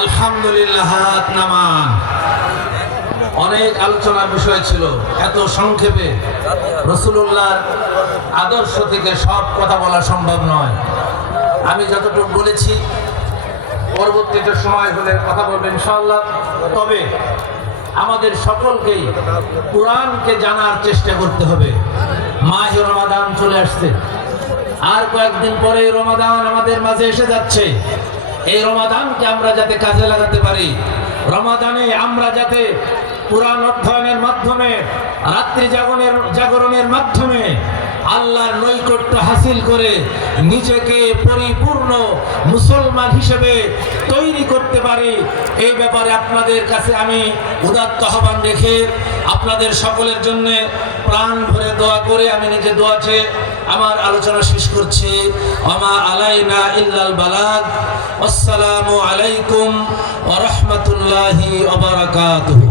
আলহামদুলিল্লাহ। হাত নামান। অনেক আলোচনার বিষয় ছিল, এত সংক্ষেপে রাসূলুল্লাহর আদর্শ থেকে সব কথা বলা সম্ভব নয়। আমি যতটুকু বলেছি পরবর্তীতে সময় হলে কথা বলবেন ইনশাআল্লাহ। তবে আমাদের সকলকেই কোরআনকে জানার চেষ্টা করতে হবে। মাহে রমাদান চলে আসছে, আর কয়েকদিন পরে রমাদান আমাদের মাঝে এসে যাচ্ছে। এই রমাদানকে আমরা যাতে কাজে লাগাতে পারি, রমাদানে আমরা যাতে কোরআন অধ্যয়নের মাধ্যমে, রাত্রি জাগরণের মাধ্যমে আল্লাহর নৈকট্য হাসিল করে নিজেকে পরিপূর্ণ মুসলমান হিসেবে তৈরি করতে পারি, এই ব্যাপারে আপনাদের কাছে আমি উদাত্ত আহ্বান রেখে আপনাদের সকলের জন্য প্রাণ ভরে দোয়া করে আমি নিজে দোয়া চেয়ে আমার আলোচনা শেষ করছি। ওমা আলাইনা ইল্লাল বালাগ। আসসালামু আলাইকুম ওয়া রাহমাতুল্লাহি ওয়া বারাকাতুহু।